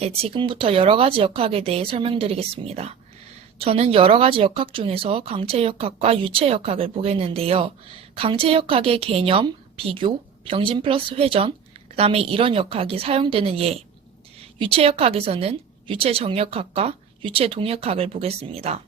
네, 지금부터 여러 가지 역학에 대해 설명드리겠습니다. 저는 여러 가지 역학 중에서 강체 역학과 유체 역학을 보겠는데요. 강체 역학의 개념, 비교, 병진 플러스 회전, 그 다음에 이런 역학이 사용되는 예, 유체 역학에서는 유체 정역학과 유체 동역학을 보겠습니다.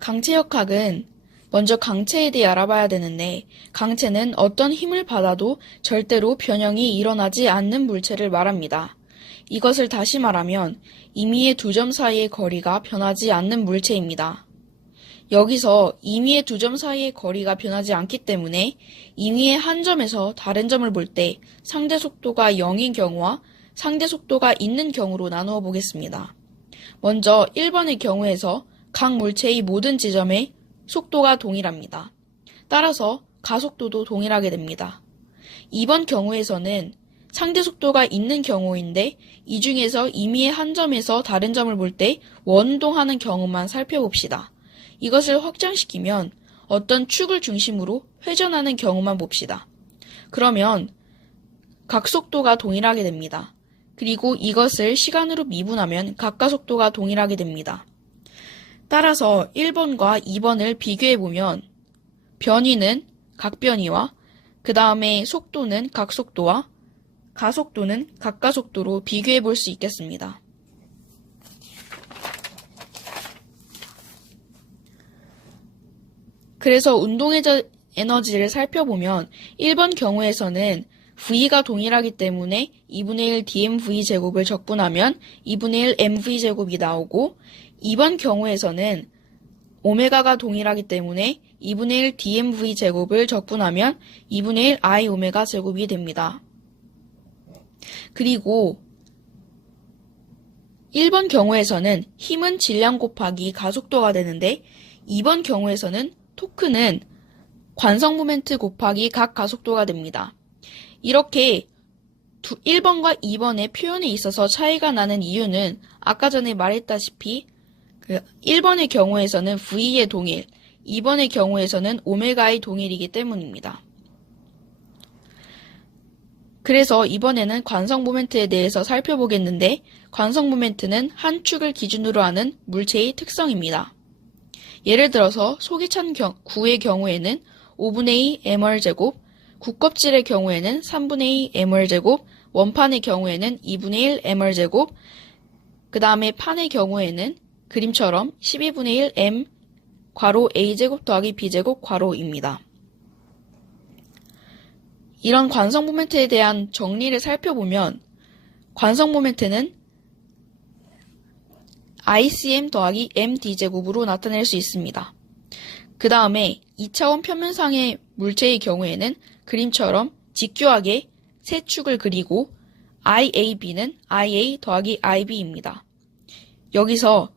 강체 역학은 먼저 강체에 대해 알아봐야 되는데, 강체는 어떤 힘을 받아도 절대로 변형이 일어나지 않는 물체를 말합니다. 이것을 다시 말하면 임의의 두 점 사이의 거리가 변하지 않는 물체입니다. 여기서 임의의 두 점 사이의 거리가 변하지 않기 때문에 임의의 한 점에서 다른 점을 볼 때 상대 속도가 0인 경우와 상대 속도가 있는 경우로 나누어 보겠습니다. 먼저 1번의 경우에서 각 물체의 모든 지점에 속도가 동일합니다. 따라서 가속도도 동일하게 됩니다. 2번 경우에서는 상대 속도가 있는 경우인데 이 중에서 임의의 한 점에서 다른 점을 볼 때 원운동하는 경우만 살펴봅시다. 이것을 확장시키면 어떤 축을 중심으로 회전하는 경우만 봅시다. 그러면 각속도가 동일하게 됩니다. 그리고 이것을 시간으로 미분하면 각가속도가 동일하게 됩니다. 따라서 1번과 2번을 비교해보면 변위는 각변위와 그 다음에 속도는 각속도와 가속도는 각가속도로 비교해볼 수 있겠습니다. 그래서 운동의 에너지를 살펴보면 1번 경우에서는 V가 동일하기 때문에 2분의 1 dmv 제곱을 적분하면 2분의 1 mv 제곱이 나오고 2번 경우에서는 오메가가 동일하기 때문에 2분의 1 dmv 제곱을 적분하면 2분의 1 i 오메가 제곱이 됩니다. 그리고 1번 경우에서는 힘은 질량 곱하기 가속도가 되는데 2번 경우에서는 토크는 관성 모멘트 곱하기 각 가속도가 됩니다. 이렇게 1번과 2번의 표현에 있어서 차이가 나는 이유는 아까 전에 말했다시피 1번의 경우에서는 V의 동일, 2번의 경우에서는 오메가의 동일이기 때문입니다. 그래서 이번에는 관성 모멘트에 대해서 살펴보겠는데 관성 모멘트는 한 축을 기준으로 하는 물체의 특성입니다. 예를 들어서 속이 찬 구의 경우에는 5분의 2 mr제곱, 구껍질의 경우에는 3분의 2 mr제곱, 원판의 경우에는 2분의 1 mr제곱, 그 다음에 판의 경우에는 그림처럼 12분의 1 m 괄호 a제곱 더하기 b제곱 괄호입니다. 이런 관성 모멘트에 대한 정리를 살펴보면 관성 모멘트는 ICM 더하기 MD제곱으로 나타낼 수 있습니다. 그 다음에 2차원 평면상의 물체의 경우에는 그림처럼 직교하게 세 축을 그리고 IAB는 IA 더하기 IB입니다. 여기서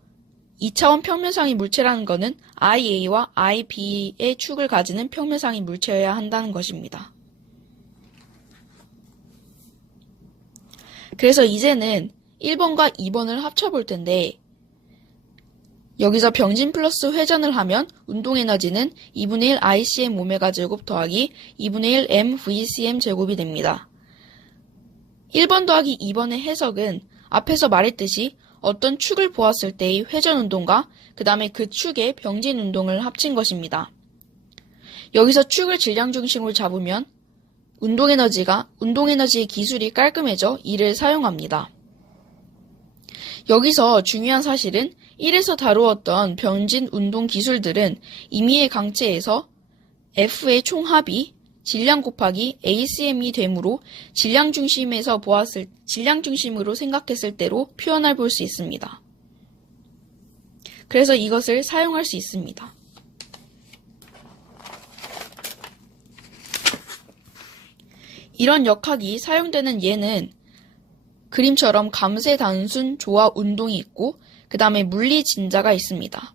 2차원 평면상의 물체라는 것은 IA와 IB의 축을 가지는 평면상의 물체여야 한다는 것입니다. 그래서 이제는 1번과 2번을 합쳐볼 텐데 여기서 병진 플러스 회전을 하면 운동에너지는 2분의 1 ICM 오메가 제곱 더하기 2분의 1 MVCM 제곱이 됩니다. 1번 더하기 2번의 해석은 앞에서 말했듯이 어떤 축을 보았을 때의 회전 운동과 그 다음에 그 축의 병진 운동을 합친 것입니다. 여기서 축을 질량 중심으로 잡으면 운동에너지의 기술이 깔끔해져 이를 사용합니다. 여기서 중요한 사실은 1에서 다루었던 병진 운동 기술들은 임의의 강체에서 F의 총합이 질량 곱하기 ACM이 되므로 질량 중심으로 생각했을 때로 표현해 볼 수 있습니다. 그래서 이것을 사용할 수 있습니다. 이런 역학이 사용되는 예는 그림처럼 감세 단순 조화 운동이 있고 그 다음에 물리 진자가 있습니다.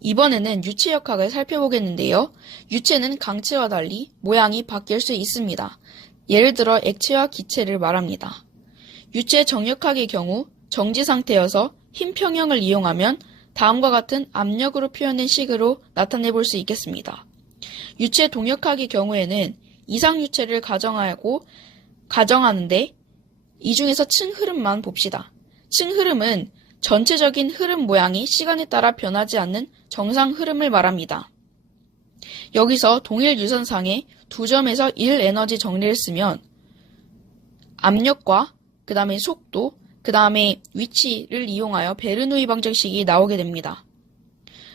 이번에는 유체 역학을 살펴보겠는데요. 유체는 강체와 달리 모양이 바뀔 수 있습니다. 예를 들어 액체와 기체를 말합니다. 유체 정역학의 경우 정지 상태여서 힘 평형을 이용하면 다음과 같은 압력으로 표현된 식으로 나타내 볼 수 있겠습니다. 유체 동역학의 경우에는 이상유체를 가정하는데 이 중에서 층 흐름만 봅시다. 층 흐름은 전체적인 흐름 모양이 시간에 따라 변하지 않는 정상 흐름을 말합니다. 여기서 동일 유선상에 2점에서 1 에너지 정리를 쓰면 압력과 그 다음에 속도, 그 다음에 위치를 이용하여 베르누이 방정식이 나오게 됩니다.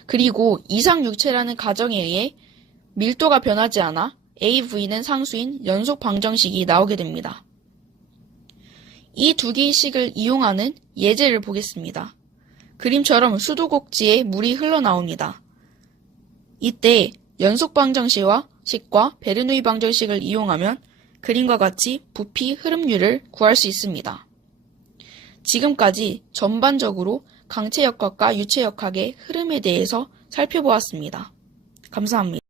그리고 이상유체라는 가정에 의해 밀도가 변하지 않아 AV는 상수인 연속 방정식이 나오게 됩니다. 이 두 개의 식을 이용하는 예제를 보겠습니다. 그림처럼 수도꼭지에 물이 흘러나옵니다. 이때 연속 방정식과 베르누이 방정식을 이용하면 그림과 같이 부피 흐름률을 구할 수 있습니다. 지금까지 전반적으로 강체역학과 유체역학의 흐름에 대해서 살펴보았습니다. 감사합니다.